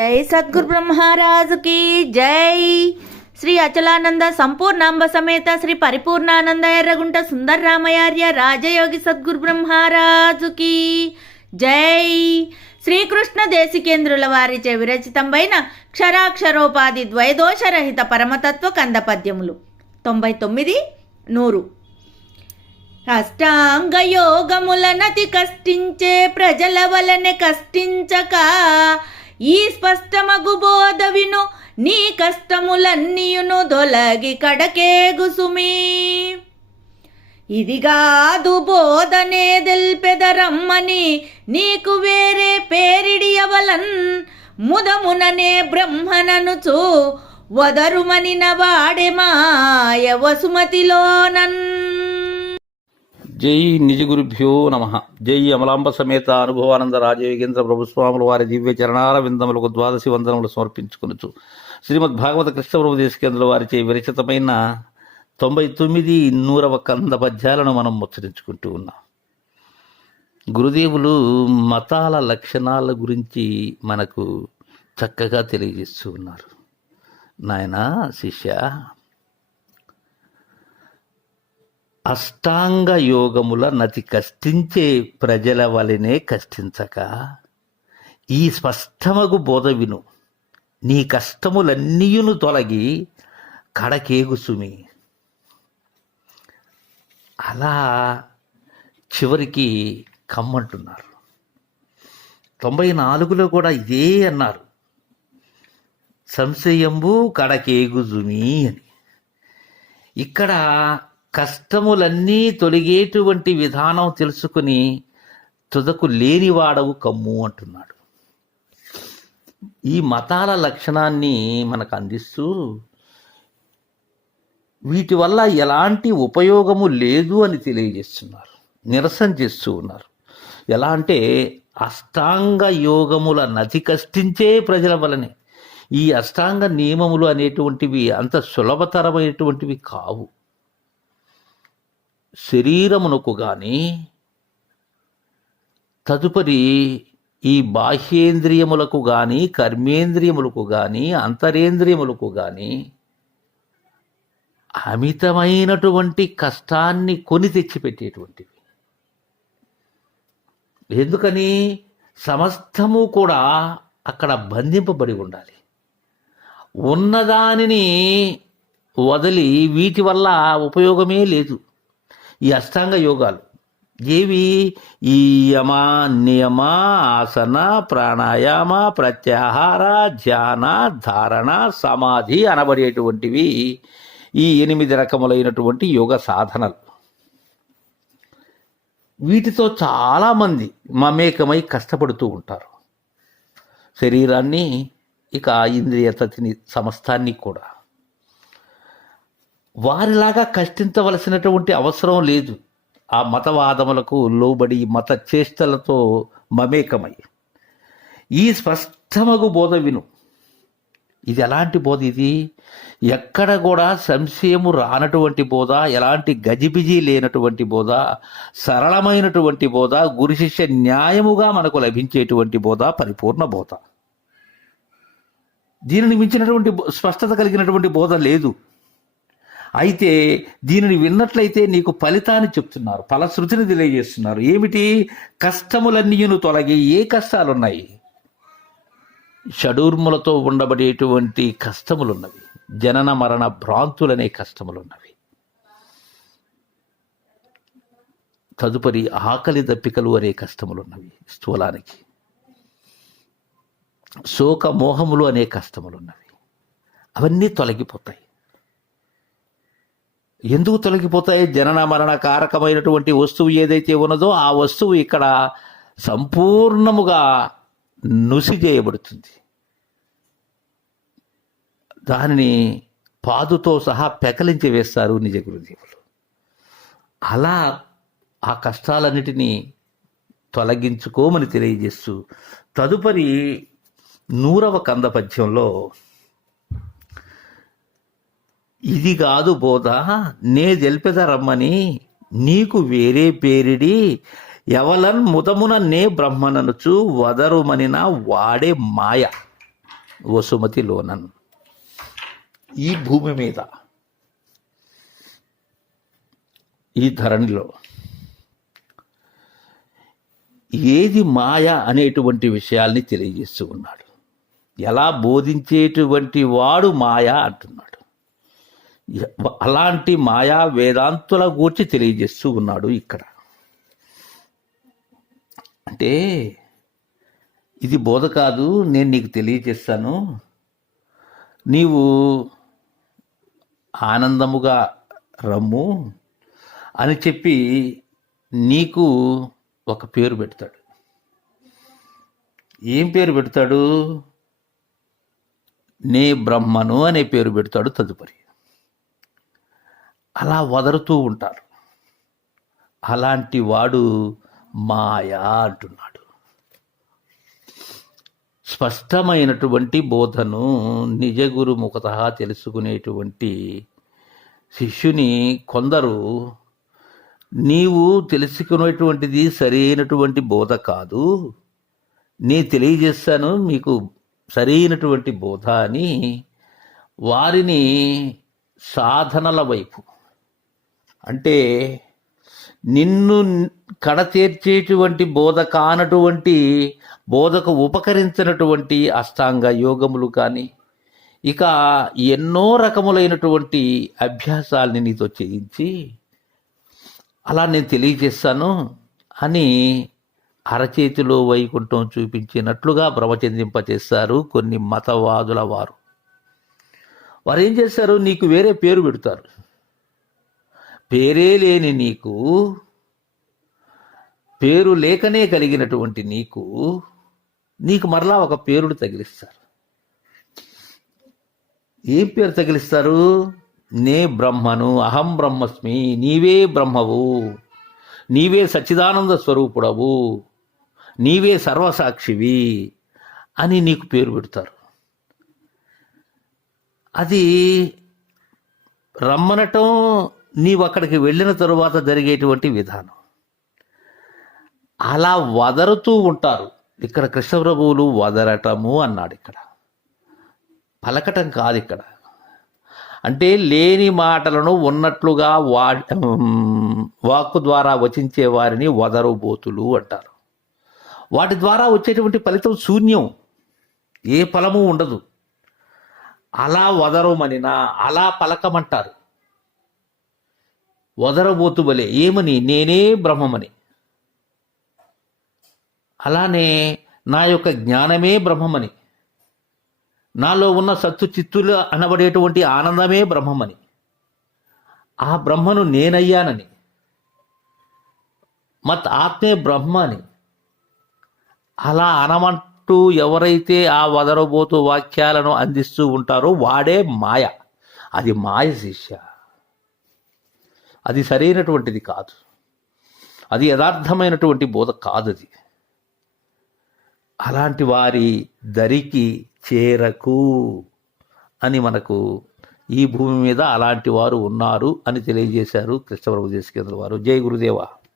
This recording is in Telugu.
జై సద్గురు బ్రహ్మరాజుకి జై. శ్రీ అచలానంద సంపూర్ణాంబ సమేత శ్రీ పరిపూర్ణానంద ఎర్రగుంట సుందర్రామయార్య రాజయోగి సద్గురు బ్రహ్మరాజుకి జై. శ్రీకృష్ణ దేశికేంద్రుల వారిచే విరచితమైన క్షరాక్షరోపాధి ద్వైదోషరహిత పరమతత్వ కంద పద్యములు తొంభై తొమ్మిది నూరు. అష్టాంగ యోగములనతి కష్టించే ప్రజల వలన కష్టించక ఈ స్పష్టమగు బోధ విను నీ కష్టములన్నీయును దొలగి కడకేగుసుమి. ఇదిగాదు బోధనే దెల్పెదరమ్మని నీకు వేరే పేరిడియవలన్ ముదముననే బ్రహ్మననుచు వదరుమని వాడే మాయ వసుమతిలోనన్ జై నిజ గురుభ్యో నమ. జై అమలాంబ సమేత అనుభవానంద రాజయోగేంద్ర ప్రభుస్వాముల వారి దివ్య చరణాల విందములకు ద్వాదశి వందనములు సమర్పించుకొనొచ్చు శ్రీమద్ భాగవత కృష్ణ ప్రభు దేశకేంద్రుల వారిచే విరచితమైన తొంభై తొమ్మిది నూరవ కంద పద్యాలను మనం ముచ్చరించుకుంటూ ఉన్నాం. గురుదేవులు మతాల లక్షణాల గురించి మనకు చక్కగా తెలియజేస్తూ ఉన్నారు. నాయనా శిష్య అష్టాంగ యోగముల నతి కష్టించే ప్రజల వలనే కష్టించక. ఈ స్పష్టమగు బోధ విను. నీ కష్టములన్నీయును తొలగి కడకేగుసుమి అలా చివరికి కమ్మంటున్నారు. తొంభై నాలుగులో కూడా ఇదే అన్నారు. సంశయంబు కడకేగుజుమి అని. ఇక్కడ కష్టములన్నీ తొలగేటువంటి విధానం తెలుసుకుని తుదకు లేనివాడవు కమ్ము అంటున్నాడు. ఈ మతాల లక్షణాన్ని మనకు అందిస్తూ వీటి వల్ల ఎలాంటి ఉపయోగము లేదు అని తెలియజేస్తున్నారు. నిరసన చేస్తూ ఉన్నారు. ఎలా అంటే అష్టాంగ యోగముల నతి కష్టించే ప్రజల వలనే ఈ అష్టాంగ నియమములు అనేటువంటివి అంత సులభతరమైనటువంటివి కావు. శరీరమునకు గాని తదుపరి ఈ బాహ్యేంద్రియములకు గాని కర్మేంద్రియములకు గాని అంతరేంద్రియములకు గాని అమితమైనటువంటి కష్టాన్ని కొని తెచ్చిపెట్టేటువంటివి. ఎందుకని? సమస్తము కూడా అక్కడ బంధింపబడి ఉండాలి. ఉన్నదానిని వదిలి వీటి వల్ల ఉపయోగమే లేదు. ఈ అష్టాంగ యోగాలు. ఏవి? ఈ యమ నియమ ఆసన ప్రాణాయామ ప్రత్యాహార ధ్యాన ధారణ సమాధి అనబడేటువంటివి ఈ ఎనిమిది రకములైనటువంటి యోగ సాధనలు. వీటితో చాలామంది మమేకమై కష్టపడుతూ ఉంటారు. శరీరాన్ని ఇక ఇంద్రియతతిని సమస్తాన్ని కూడా. వారిలాగా కష్టించవలసినటువంటి అవసరం లేదు. ఆ మతవాదములకు లోబడి మత చేష్టలతో మమేకమై. ఈ స్పష్టమగు బోధ విను. ఇది ఎలాంటి బోధ ఇది? ఎక్కడ కూడా సంశయము రానటువంటి బోధ ఎలాంటి గజిబిజి లేనటువంటి బోధ సరళమైనటువంటి బోధ గురు శిష్య న్యాయముగా మనకు లభించేటువంటి బోధ పరిపూర్ణ బోధ. దీనిని మించినటువంటి బో- స్పష్టత కలిగినటువంటి బోధ లేదు. అయితే దీనిని విన్నట్లయితే నీకు ఫలితాన్ని చెప్తున్నారు ఫలశ్రుతిని తెలియజేస్తున్నారు. ఏమిటి? కష్టములన్నీను తొలగి ఏ కష్టాలు ఉన్నాయి షడూర్ములతో ఉండబడేటువంటి కష్టములున్నవి జనన మరణ భ్రాంతులనే కష్టములున్నవి. తదుపరి ఆకలి దప్పికలు అనే కష్టములున్నవి స్థూలానికి. శోక మోహములు అనే కష్టములున్నవి. అవన్నీ తొలగిపోతాయి. ఎందుకు తొలగిపోతాయి? జనన మరణ కారకమైనటువంటి వస్తువు ఏదైతే ఉన్నదో ఆ వస్తువు ఇక్కడ సంపూర్ణముగా నుసి చేయబడుతుంది. దానిని పాదుతో సహా పెకలించి వేస్తారు నిజ గురుదేవులు. అలా ఆ కష్టాలన్నిటినీ తొలగించుకోమని తెలియజేస్తూ తదుపరి నూరవ కంద పద్యంలో ఇది కాదు బోధ. నే తెలిపెద రమ్మని నీకు వేరే పేరిడి ఎవలన్ ముదమున నే బ్రహ్మననుచు వదరుమనిన వాడే మాయ. వసుమతి లోనన్. ఈ భూమి మీద ఈ ధరణిలో ఏది మాయ అనేటువంటి విషయాల్ని తెలియజేస్తూ ఉన్నాడు. ఎలా బోధించేటువంటి వాడు మాయ అంటున్నాడు. అలాంటి మాయా వేదాంతుల గూర్చి తెలియజేస్తూ ఉన్నాడు ఇక్కడ. అంటే ఇది బోధ కాదు నేను నీకు తెలియజేస్తాను. నీవు ఆనందముగా రమ్ము అని చెప్పి నీకు ఒక పేరు పెడతాడు. ఏం పేరు పెడతాడు? నే బ్రహ్మను అనే పేరు పెడతాడు తదుపరి. అలా వదరుతూ ఉంటారు. అలాంటి వాడు మాయా అంటున్నాడు. స్పష్టమైనటువంటి బోధను నిజ గురు ముఖత తెలుసుకునేటువంటి శిష్యుని కొందరు నీవు తెలుసుకునేటువంటిది సరైనటువంటి బోధ కాదు. నీ తెలియజేస్తాను మీకు సరైనటువంటి బోధ అని వారిని సాధనల వైపు అంటే నిన్ను కడతీర్చేటువంటి బోధ కానటువంటి బోధకు ఉపకరించినటువంటి అష్టాంగ యోగములు కానీ ఇక ఎన్నో రకములైనటువంటి అభ్యాసాల్ని నీతో చేయించి అలా నేను తెలియజేస్తాను అని అరచేతిలో వైకుంఠం చూపించినట్లుగా భ్రమచెందింపచేస్తారు కొన్ని మతవాదుల వారు. వారు ఏం చేస్తారు నీకు వేరే పేరు పెడతారు. పేరే లేని నీకు పేరు లేకనే కలిగినటువంటి నీకు నీకు మరలా ఒక పేరుడు తగిలిస్తారు. ఏం పేరు తగిలిస్తారు? నే బ్రహ్మను అహం బ్రహ్మస్మి నీవే బ్రహ్మవు నీవే సచ్చిదానంద స్వరూపుడవు నీవే సర్వసాక్షివి అని నీకు పేరు పెడతారు. అది రమ్మనటం నీవు అక్కడికి వెళ్ళిన తరువాత జరిగేటువంటి విధానం. అలా వదరుతూ ఉంటారు. ఇక్కడ కృష్ణప్రభువులు వదరటము అన్నాడు ఇక్కడ. పలకటం కాదు ఇక్కడ. అంటే లేని మాటలను ఉన్నట్లుగా వా వాక్కు ద్వారా వచించే వారిని వదరుబోతులు అంటారు. వాటి ద్వారా వచ్చేటువంటి ఫలితం శూన్యం. ఏ ఫలము ఉండదు. అలా వదరమనినా అలా పలకమంటారు. వదరబోతు వలె ఏమని? నేనే బ్రహ్మమని. అలానే నా యొక్క జ్ఞానమే బ్రహ్మమని. నాలో ఉన్న సత్తు చిత్తులు అనబడేటువంటి ఆనందమే బ్రహ్మమని. ఆ బ్రహ్మను నేనయ్యానని. మత్ ఆత్మే బ్రహ్మ అని అలా అనమంటూ ఎవరైతే ఆ వదరబోతు వాక్యాలను అందిస్తూ ఉంటారో వాడే మాయ. అది మాయ శిష్య. అది సరైనటువంటిది కాదు. అది యథార్థమైనటువంటి బోధ కాదు అది అలాంటి వారి దరికి చేరకు అని మనకు ఈ భూమి మీద అలాంటి వారు ఉన్నారు అని తెలియజేశారు కృష్ణప్రభు దేశకేంద్ర వారు. జై గురుదేవా.